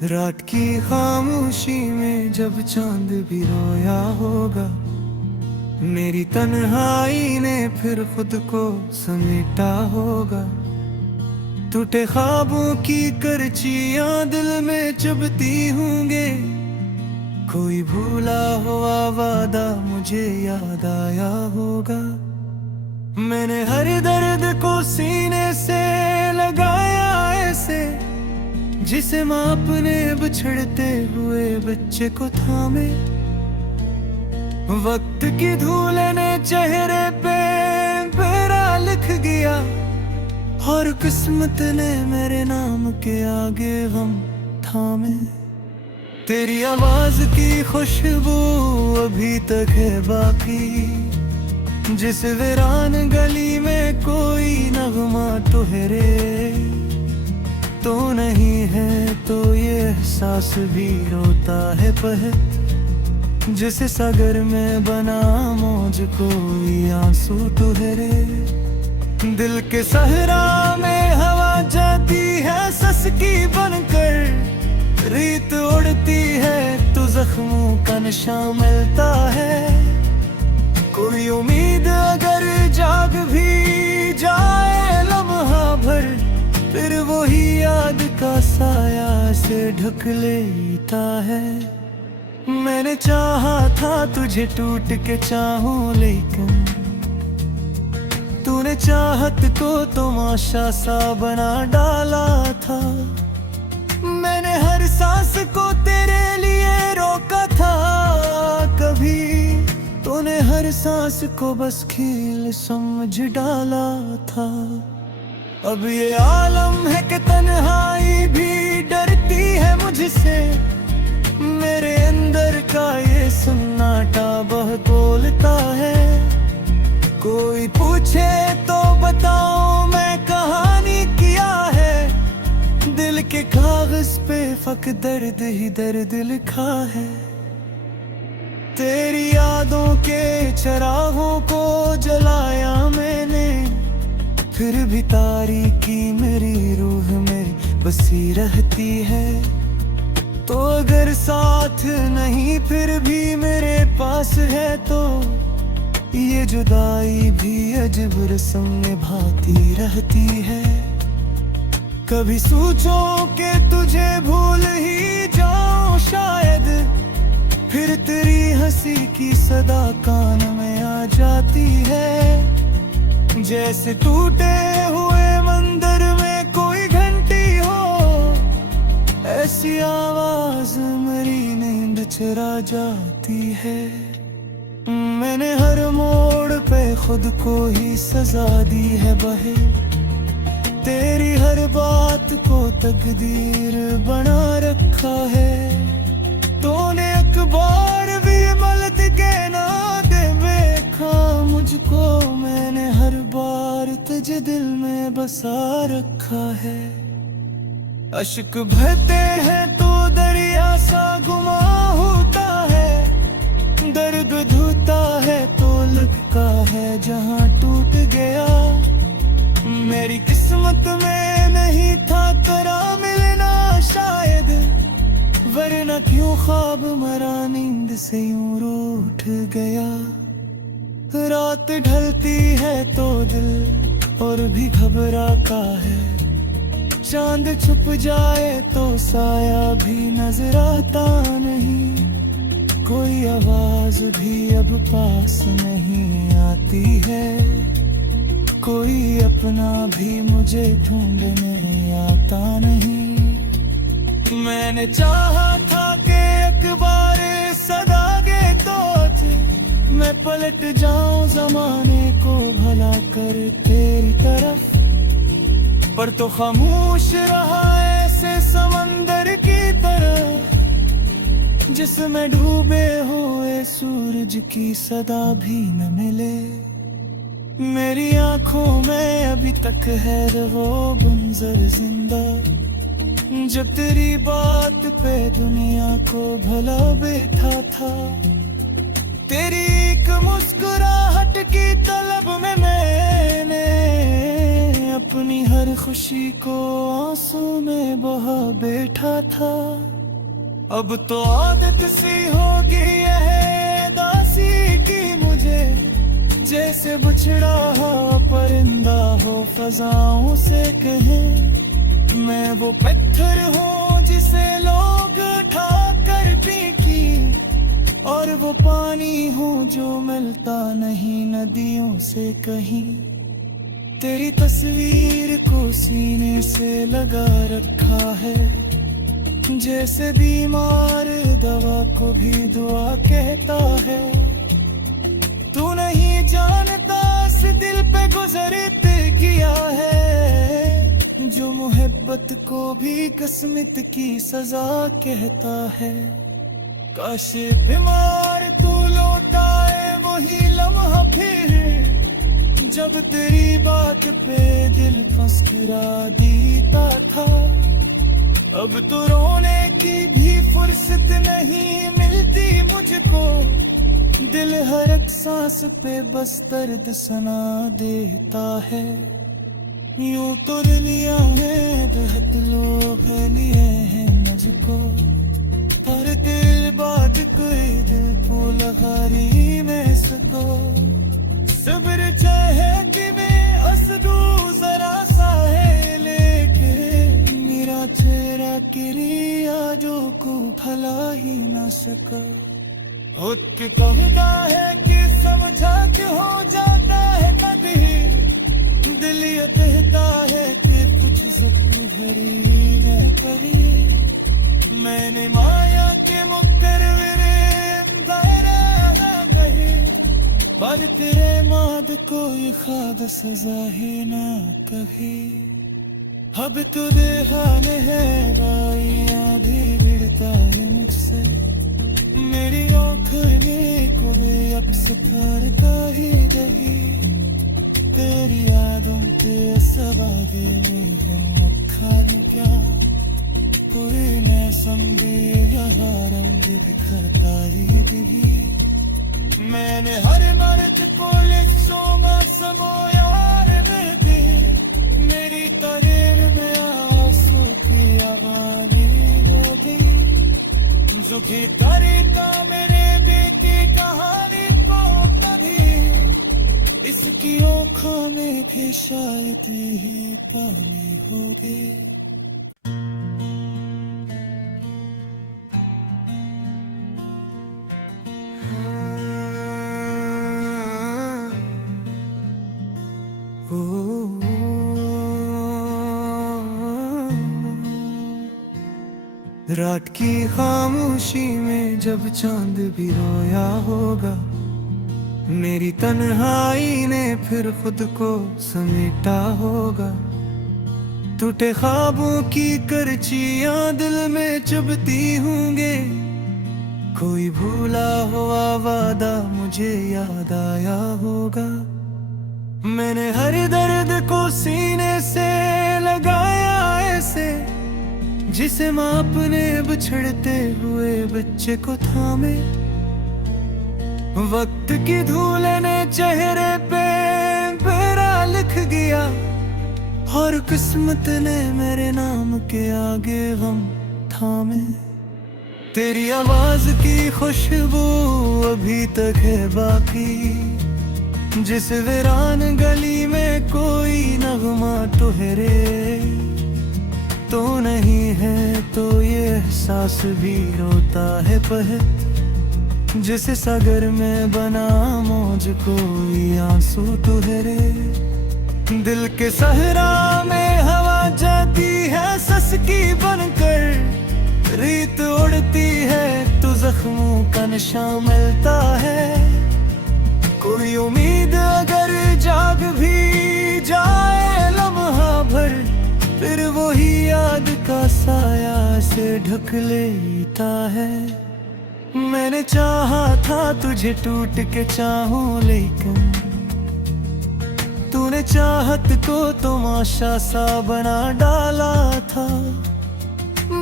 रात की खामोशी में जब चांद भी रोया होगा, मेरी तन्हाई ने फिर खुद को समेटा होगा। टूटे ख्वाबों की करचियां दिल में चुभती होंगे, कोई भूला हुआ वादा मुझे याद आया होगा। मैंने हर दर्द को सीने से लगाया ऐसे, जिसे माँ अपने बिछड़ते हुए बच्चे को थामे। वक्त की धूल ने चेहरे पे मेरा लिख गया, और किस्मत ने मेरे नाम के आगे गम थामे। तेरी आवाज की खुशबू अभी तक है बाकी, जिस वीरान गली में कोई नगमा दोहरे तो नहीं है, तो ये एहसास भी रोता है पह, जिसे सागर में बना मौज कोई आंसू ठहरे। दिल के सहरा में हवा जाती है ससकी बनकर, रीत उड़ती है तो जख्मों का निशान मिलता है। कोई उम्मीद अगर जाग भी जाए लम्हा भर, फिर वही याद का साया से ढक लेता है। मैंने चाहा था तुझे टूट के चाहूं, लेकिन तूने चाहत को तमाशा सा बना डाला था। मैंने हर सांस को तेरे लिए रोका था, कभी तूने हर सांस को बस खेल समझ डाला था। अब ये आलम है कि तन्हाई भी डरती है मुझसे, मेरे अंदर का ये सन्नाटा बह बोलता है। कोई पूछे तो बताओ मैं कहानी क्या है, दिल के कागज पे फक दर्द ही दर्द लिखा है। तेरी यादों के चरागों को जलाया मैंने, फिर भी तारीकी मेरी रूह में बसी रहती है। तो अगर साथ नहीं फिर भी मेरे पास है, तो ये जुदाई भी अजब रस्म निभाती रहती है। कभी सोचो कि तुझे भूल ही जाऊं शायद, फिर तेरी हंसी की सदा कान में आ जाती है। जैसे टूटे हुए मंदिर में कोई घंटी हो, ऐसी आवाज मेरी नींद चुरा जाती है। मैंने हर मोड़ पे खुद को ही सजा दी है बहे, तेरी हर बात को तकदीर बना रखा है। तूने अखबार भी मलत के ना दे देखा मुझको, मैंने हर बार तुझे दिल में बसा रखा है। अश्क बहते हैं तो दरिया सा गुमा होता है, दर्द धुता है तो लगता है जहां टूट गया। मेरी किस्मत में नहीं था तेरा मिलना शायद, वरना क्यों ख्वाब मरा नींद से यूं रूठ गया। रात ढलती है तो दिल और भी घबरा का है, चांद छुप जाए तो साया भी नजर आता नहीं। कोई आवाज भी अब पास नहीं आती है, कोई अपना भी मुझे ढूंढने आता नहीं। मैंने चाहा था कि एक बार सदा गे तो मैं पलट जाऊं जमाने को भला कर तेरी तरफ, पर तो खामोश रहा ऐसे समंदर की तरह, जिसमें डूबे हुए सूरज की सदा भी न मिले। मेरी आंखों में अभी तक है वो मंजर जिंदा, जब तेरी बात पे दुनिया को भला बैठा था। तेरी एक मुस्कुराहट की तलब में मैंने अपनी हर खुशी को आंसू में बहा बैठा था। अब तो आदत सी हो गई है दासी की मुझे, जैसे बिछड़ा हो परिंदा हो फजाओं से कहे। मैं वो पत्थर हूँ जिसे लोग उठा कर फेंकी, और वो पानी हूँ जो मिलता नहीं नदियों से कहीं। तेरी तस्वीर को सीने से लगा रखा है, जैसे बीमार दवा को भी दुआ कहता है। तू नहीं जानता इस दिल पे गुजरत किया है, जो मोहब्बत को भी किस्मत की सजा कहता है। काश बीमार तू लौटाए वही लम्हा फिर, जब तेरी बात पे दिल फंसरा देता था। अब तो रोने की भी फुर्सत नहीं मिलती मुझको, दिल हर एक सांस पे बस दर्द सना देता है। यूं तो दुनिया में बहुत लोग लिए हैं मुझको, पर दिल बात कोई दिल को लहारी में सको। सब्र चाहे कि मैं असदू जरा सा है, लेके मेरा चेहरा किरिया जो को भला ही न सका। खुद के कहता है कि समझा के हो जाता है कभी, दिल ये कहता है कि कुछ सब भरी न करी। मैंने माया के मुक्कर कहे, पर तेरे माद कोई खाद सजा ही न कभी। अब तो देहाने है गाइयां भी भिड़ता है मुझसे, मेरी आँखें को अक्स करता ही रही। तेरी यादों के सवादे में जाऊं खाली क्या, कोई न समझे रंग दिखाता ही रही। मैंने हर मर्द को लिखो मौसमो यार में दी, मेरी तरीर में आंसू की आवाज़ होती। सुखी करेगा मेरे बेटी कहानी को कभी, इसकी आँखों में भी शायद ही पानी होगी। रात की खामोशी में जब चांद भी रोया होगा, मेरी तन्हाई ने फिर खुद को समेटा होगा। टूटे ख्वाबों की करचियां दिल में चुभती होंगे, कोई भूला हुआ वादा मुझे याद आया होगा। मैंने हर दर्द को सीने से लगाया ऐसे, जिसे माँ अपने बिछड़ते हुए बच्चे को थामे। वक्त की धूल ने चेहरे पे मेरा लिख गया, और किस्मत ने मेरे नाम के आगे गम थामे। तेरी आवाज की खुशबू अभी तक है बाकी, जिस वीरान गली में कोई नगमा ठहरे। तो नहीं है तो ये एहसास भी रोता है पह, जिस सागर में बना मौज कोई आंसू ठहरे। दिल के सहरा में हवा जाती है ससकी बनकर, रीत उड़ती है तो जख्मों का निशान मिलता है। कोई उम्मीद अगर जाग भी जाए लम्हा भर, फिर वही याद का साया से ढक लेता है। मैंने चाहा था तुझे टूट के चाहूं, लेकिन तूने चाहत को तमाशा सा बना डाला था।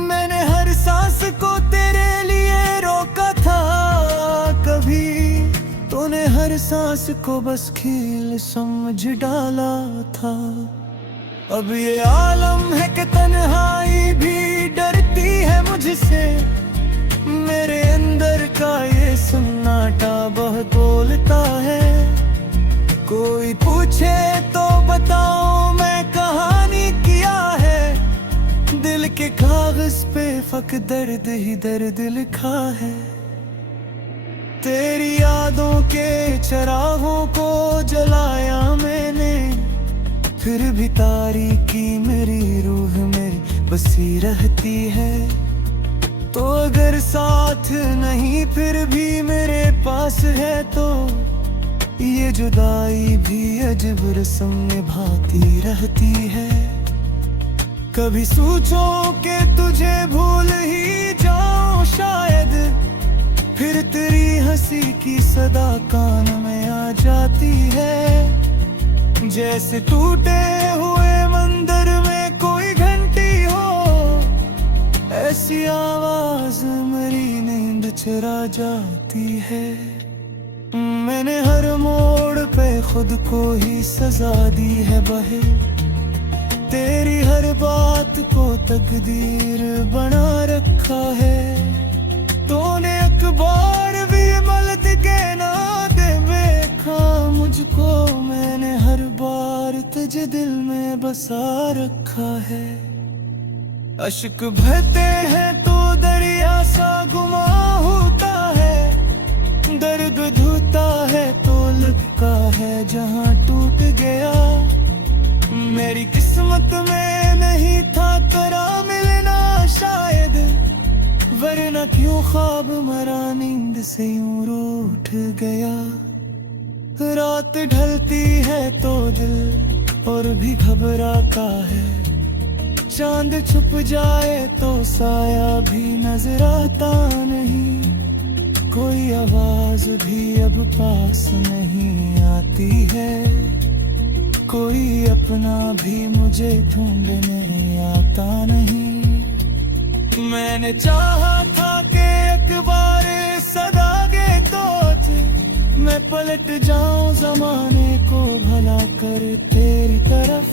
मैंने हर सांस को तेरे लिए रोका था, कभी तूने हर सांस को बस खेल समझ डाला था। अब ये आलम है कि तन्हाई भी डरती है मुझसे। मेरे अंदर का ये सन्नाटा बहुत बोलता है। कोई पूछे तो बताओ मैं कहानी क्या है। दिल के कागज पे फक दर्द ही दर्द लिखा है। तेरी यादों के चिरागों को जलाया मैंने, फिर भी तारीकी मेरी रूह में बसी रहती है। तो अगर साथ नहीं फिर भी मेरे पास है, तो ये जुदाई भी अजब रस्म निभाती रहती है। कभी सोचो कि तुझे भूल ही जाऊं शायद, फिर तेरी हंसी की सदा कान में आ जाती है। जैसे टूटे हुए मंदिर में कोई घंटी हो, ऐसी आवाज मेरी नींद चुरा जाती है। मैंने हर मोड़ पे खुद को ही सजा दी है बहे, तेरी हर बात को तकदीर बना रखा है। तूने अखबार भी मलत के ना दे देखा मुझको, मैंने हर बार तुझे दिल में बसा रखा है। अश्क बहते हैं तो दरिया सा गुमा होता है, दर्द धुता है तो लगता है जहां टूट गया। मेरी किस्मत में नहीं था तेरा मिलना शायद, वरना क्यों ख्वाब मरा नींद से यूं रूठ गया। रात ढलती है तो दिल और भी घबराता है, चांद छुप जाए तो साया भी नजर आता नहीं। कोई आवाज भी अब पास नहीं आती है, कोई अपना भी मुझे ढूंढने आता नहीं। मैंने चाहा था कि एक बार सदा गे तो मैं पलट जाऊं जमाने को भला कर तेरी तरफ,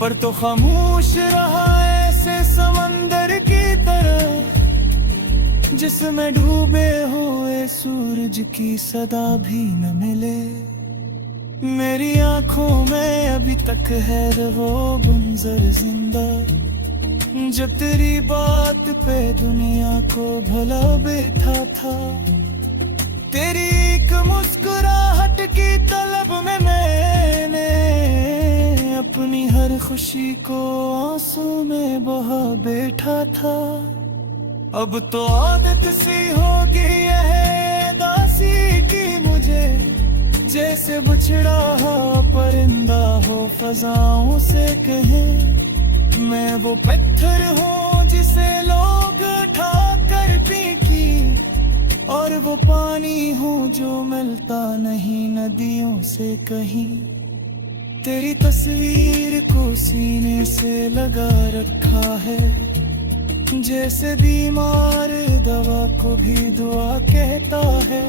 पर तो खामोश रहा ऐसे समंदर की तरह, जिसमें डूबे हुए सूरज की सदा भी न मिले। मेरी आंखों में अभी तक है वो मंजर जिंदा, जब तेरी बात पे दुनिया को भला बैठा था। तेरी एक मुस्कुराहट की तलब में मैंने अपनी हर खुशी को आंसू में बहा बैठा था। अब तो आदत सी होगी है दासी की मुझे, जैसे बिछड़ा हो परिंदा हो फजाओं से कहे। मैं वो पत्थर हूँ जिसे लोग उठा कर पीकी, और वो पानी हूँ जो मिलता नहीं नदियों से कहीं। तेरी तस्वीर को सीने से लगा रखा है, जैसे बीमार दवा को भी दुआ कहता है।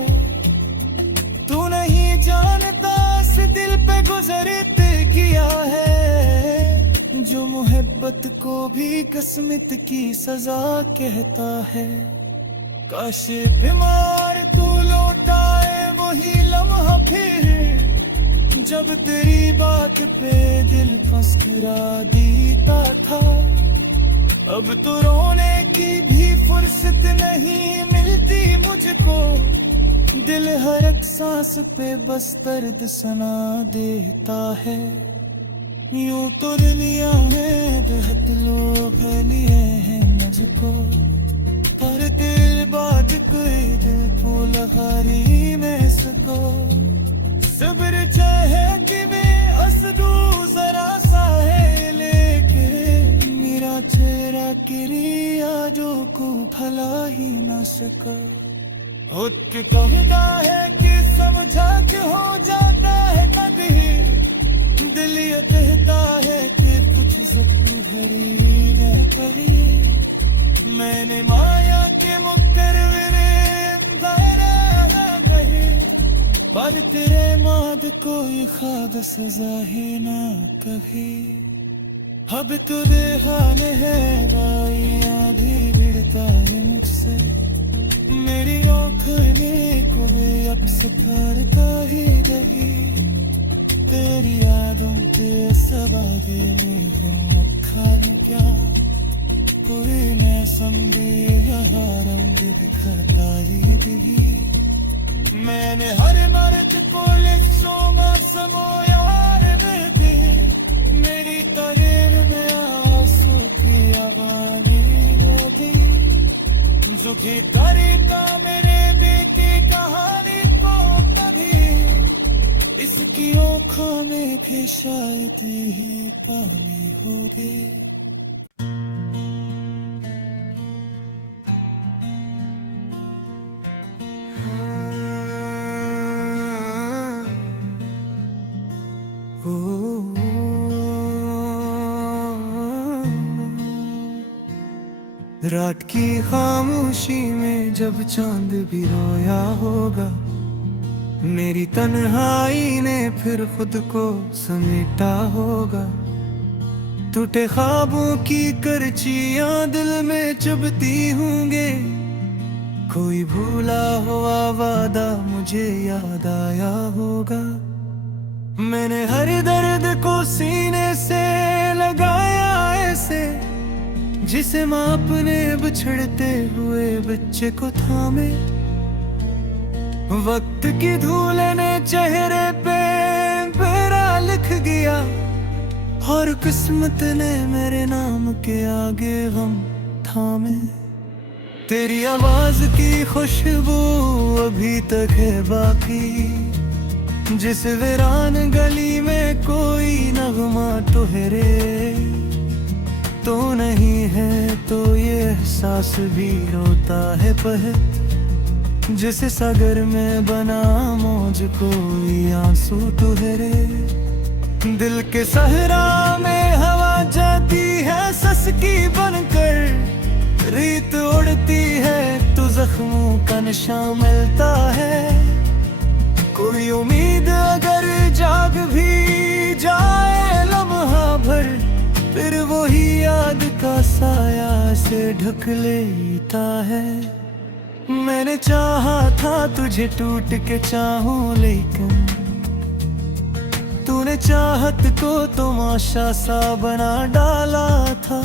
तू नहीं जानता इस दिल पे गुजरते किया है, जो मोहब्बत को भी किस्मत की सजा कहता है। काश बीमार तू लौटाए वही लम्हा फिर, जब तेरी बात पे दिल मुस्कुरा देता था। अब तो रोने की भी फुर्सत नहीं मिलती मुझको, दिल हर एक सांस पे बस दर्द सुना देता है। यूं तो दुनिया में बहुत लोग लिए हैं मुझको, पर तेरे बाद कोई दिल को लहारी में सको। सब्र चाहे कि मैं हंस दूं जरा सा है लेके, मेरा चेहरा किरिया जो को भला ही न सका। खुद की कविता है कि समझा के हो जाता है कभी, दिल ये कहता है कि कुछ सत्य हरी न करी। मैंने माया के मुक्कर कहे, पर तेरे माद कोई खाद सजा ही ना कभी। अब तो बेहाने है राइयां भी भिड़ता है मुझसे, मेरी आँखें कोई अब सितारता ही रही। तेरी यादों के सवादे में हूँ खाली क्या, कोई मैं समझे यहाँ रंग दिखता ही रही। मैंने हर मर्द को लिखूंगा समो यार बेबी, मेरी तस्वीर में आंसू की आवाज़ होती, जो भी करेगा मेरे बेटी कहानी को कभी, इसकी आँखों में भी शायद ही पानी होगी। रात की खामोशी में जब चांद भी रोया होगा, मेरी तन्हाई ने फिर खुद को समेटा होगा। टूटे ख्वाबों की करचियां दिल में चुभती होंगे, कोई भूला हुआ वादा मुझे याद आया होगा। मैंने हर दर्द को सीने से लगाया ऐसे, जिसे माँ अपने बिछड़ते हुए बच्चे को थामे। वक्त की धूल ने चेहरे पे मेरा लिख गया, और किस्मत ने मेरे नाम के आगे गम थामे। तेरी आवाज की खुशबू अभी तक है बाकी, जिस वीरान गली में कोई नगमा ठहरे तो नहीं है, तो ये एहसास भी रोता है पहर, जिसे सागर में बना मौज कोई आंसू ठहरे। दिल के सहरा में हवा जाती है ससकी बनकर, रीत उड़ती है तो जख्मों का निशान मिलता है। कोई उम्मीद अगर जाग भी जाए लम्हा भर, फिर वही याद का साया से ढक लेता है। मैंने चाहा था तुझे टूट के चाहूं, लेकिन तूने चाहत को तमाशा सा बना डाला था।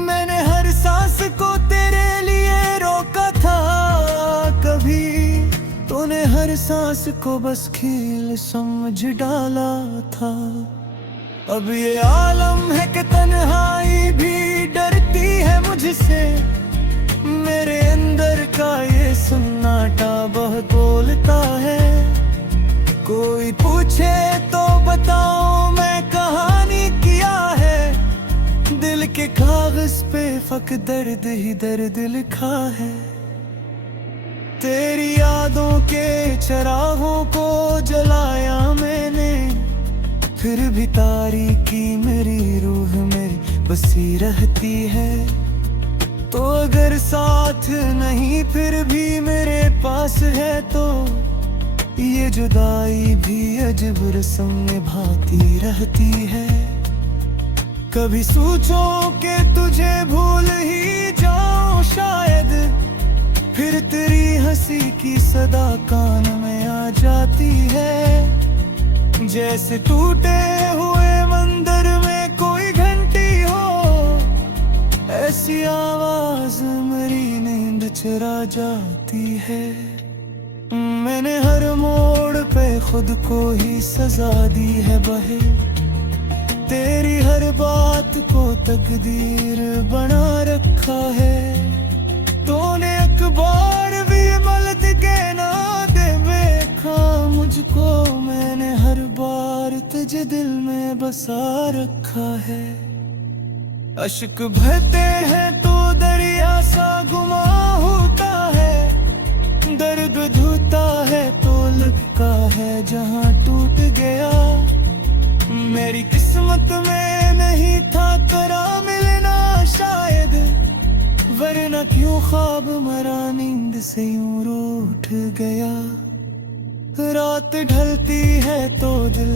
मैंने हर सांस को तेरे लिए रोका था, कभी तूने हर सांस को बस खेल समझ डाला था। अब ये आलम है कि तन्हाई भी डरती है मुझसे, मेरे अंदर का ये सन्नाटा बहुत बोलता है। कोई पूछे तो बताओ मैं कहानी क्या है, दिल के कागज पे फक दर्द ही दर्द लिखा है। तेरी यादों के चिरागों को जलाया मैंने, फिर भी तारीकी मेरी रूह में बसी रहती है। तो अगर साथ नहीं फिर भी मेरे पास है, तो ये जुदाई भी अजब रस्म निभाती रहती है। कभी सोचो कि तुझे भूल ही जाऊं शायद, फिर तेरी हंसी की सदा कान में आ जाती है। जैसे टूटे हुए मंदिर में कोई घंटी हो, ऐसी आवाज मेरी नींद चुरा जाती है। मैंने हर मोड़ पे खुद को ही सजा दी है बहे, तेरी हर बात को तकदीर बना रखा है। तूने अखबार भी मलत के ना दे देखा मुझको, मैंने हर बार तुझे दिल में बसा रखा है। अश्क बहते हैं तो दरिया सा गुमा होता है, दर्द धुता है तो लगता है जहां टूट गया। मेरी किस्मत में नहीं था तेरा मिलना शायद, वरना क्यों ख्वाब मरा नींद से यूं रूठ गया। रात ढलती है तो दिल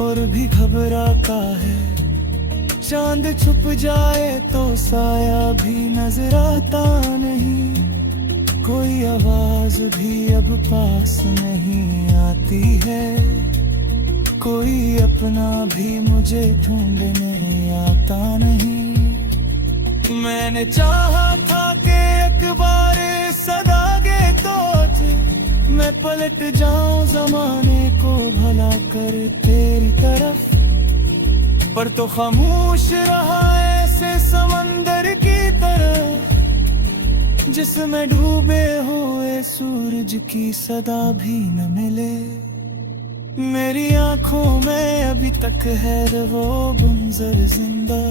और भी घबराता है, चांद छुप जाए तो साया भी नजर आता नहीं, कोई आवाज भी अब पास नहीं आती है, कोई अपना भी मुझे ढूंढने आता नहीं। मैंने चाहा था कि एक बार सदा गे तो मैं पलट जाऊं जमाने को भला कर तेरी तरफ, पर तो खामोश रहा ऐसे समंदर की तरह जिसमें डूबे हुए सूरज की सदा भी न मिले। मेरी आंखों में अभी तक है वो मंजर जिंदा,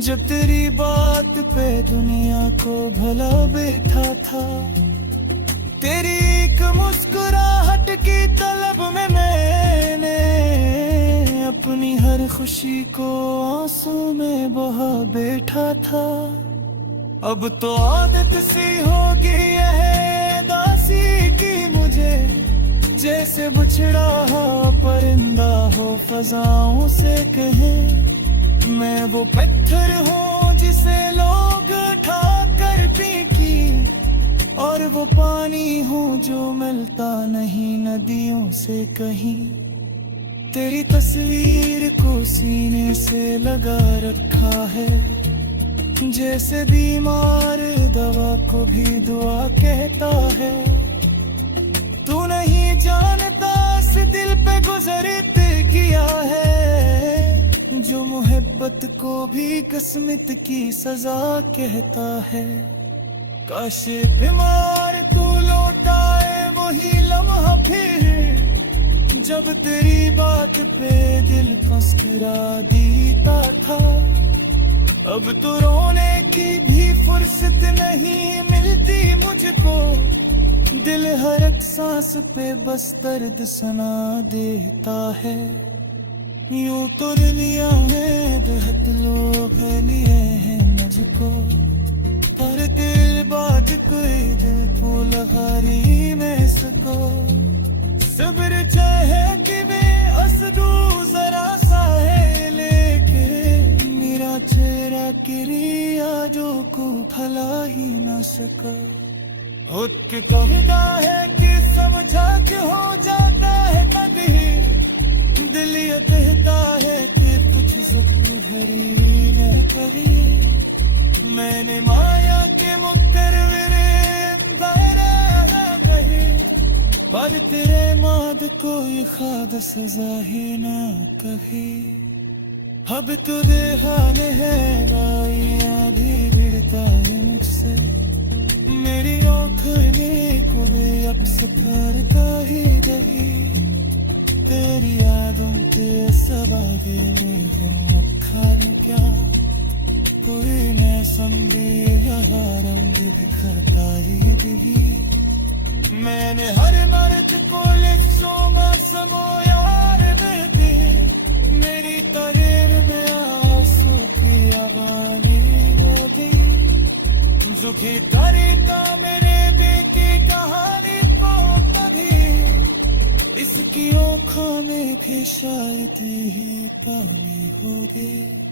जब तेरी बात पे दुनिया को भला बैठा था। तेरी एक मुस्कुराहट की तलब में मैंने अपनी हर खुशी को आंसू में बहा बैठा था। अब तो आदत सी होगी है दासी की मुझे, जैसे बिछड़ा हो परिंदा हो फजाओं से कहे। मैं वो पत्थर हूँ जिसे लोग उठा कर फेंकी, और वो पानी हूँ जो मिलता नहीं नदियों से कहीं। तेरी तस्वीर को सीने से लगा रखा है, जैसे बीमार दवा को भी दुआ कहता है। तू नहीं जानता इस दिल पे गुजरते किया है, जो मोहब्बत को भी किस्मत की सजा कहता है। काश बीमार तू लौटाए वही लम्हा फिर, जब तेरी बात पे दिल मुस्कुरा देता था। अब तो रोने की भी फुर्सत नहीं मिलती मुझको, दिल हर एक सांस पे बस दर्द सुना देता है। यूं तो लिया है बहुत लोग लिए हैं मुझको, पर दिल बाज कोई दिल को लगा रही मैं सको। सब्र चाहे कि मैं असदू जरा सा है लेके, मेरा चेहरा किरिया जो को भला ही न सका। खुद के कहता है कि समझा के हो जाता है कभी, दिल ये कहता है कि तुझसे घरी न कभी। मैंने माया के मुक्कर कहे, पर तेरे माद कोई खाद सजा ही न कभी। अब तो रेहान है राइया भी गिरता है मुझसे, मेरी आँखें को भी अब करता ही रही। तेरी यादों के सवादे में क्यों खाली क्या, कोई न समझे यहाँ रंग दिखता ही दिली। मैंने हर मर्द को लिखों में समो यार बेटे, मेरी तरीर में आंसू की आवाज़ रोती। सुखी करेगा मेरे बेटे कहानी को कभी, इसकी आँखों में भी शायद ही पानी होगी।